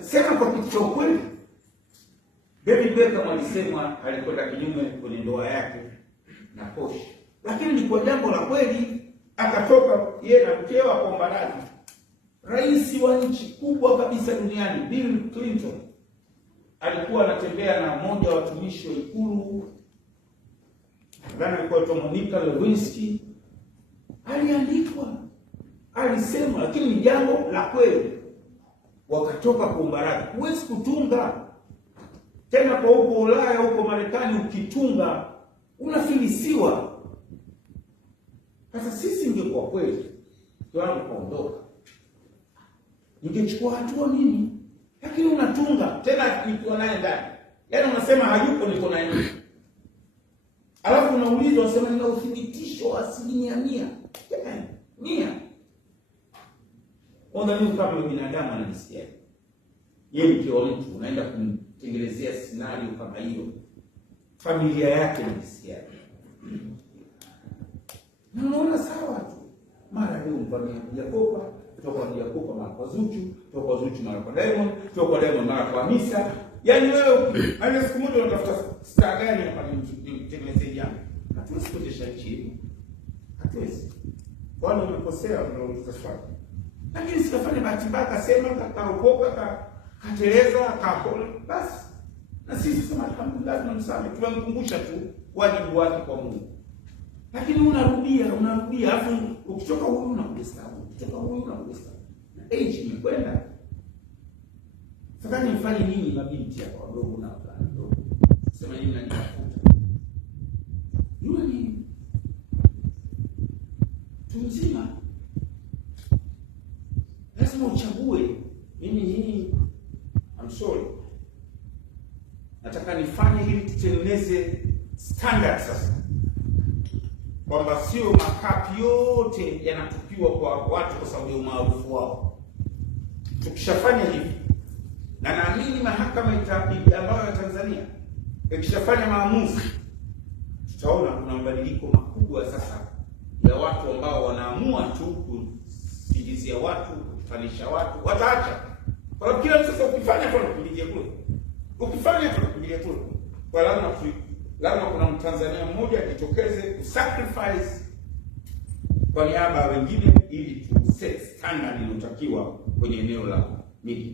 Sema kwa kitu cha ukweli. David Beckham alisema alikwenda kinyume kwenye ndoa yake na Porsche, lakini ni kwa jambo la kweli. Akatoka yeye na mkewe akaomba radhi. Rais wa nchi kubwa kabisa duniani Bill Clinton alikuwa anatembea na mmoja wa watumishi wa Ikulu, nadhani alikuwa Monica Lewinsky. Aliandikwa, alisema, lakini ni jambo la kweli. Wakatoka kuomba radhi. Huwezi kutunga tena kwa huko Ulaya, huko Marekani, ukitunga unafilisiwa. Sasa sisi ingekuwa kweli tuanze kuondoka, ningechukua hatua mimi, lakini unatunga tena nikiwa naye ndani. Yaani unasema hayupo, niko naye. Alafu unaulizwa, unasema nina uthibitisho wa 100%. Mia. Ndio kama binadamu anajisikia. Yeye mkiwa mtu unaenda kumtengenezea scenario kama hiyo, familia yake inajisikia. Na unaona sawa tu. Mara leo mvamia Jakopa, kutoka kwa Jakopa mara kwa Zuchu, kutoka kwa Zuchu mara kwa Diamond, kutoka kwa Diamond mara kwa Hamisa. Yaani wewe hadi siku moja unatafuta star gani hapa nimtengenezee jambo. Hatuwezi kuendesha nchi. Hatuwezi. Bwana umekosea, unauliza swali. Lakini sikafanya bahati mbaya, akasema kaokoka, kateleza, akapona basi. Na sisi sema alhamdulillah, tunamsamehe, tunamkumbusha tu wajibu wake kwa Mungu. Lakini unarudia, alafu ukitoka huyu unakudesahau, ukitoka huyu unakudesahau. Na age imekwenda. Sasa nifanye nini mabinti hapa wadogo na wadogo? Sema nini najitafuta. Yule ni tunzima. Lazima uchague. Mimi hii, I'm sorry, nataka nifanye ili tutengeneze standard sasa, kwamba sio makapi yote yanatupiwa kwa watu kwa sababu ya umaarufu wao. Tukishafanya hivi, na naamini mahakama ambayo ya Tanzania ikishafanya maamuzi, tutaona kuna mabadiliko makubwa sasa ya watu ambao wanaamua tu kujizia watu, kufanisha watu, wataacha. Kwa sababu kila sasa ukifanya tu unakimbilia kule. Ukifanya tu unakimbilia kule. Kwa lazima kuna Mtanzania mmoja ajitokeze kusacrifice kwa niaba ya wengine ili tu set standard iliyotakiwa kwenye eneo la media.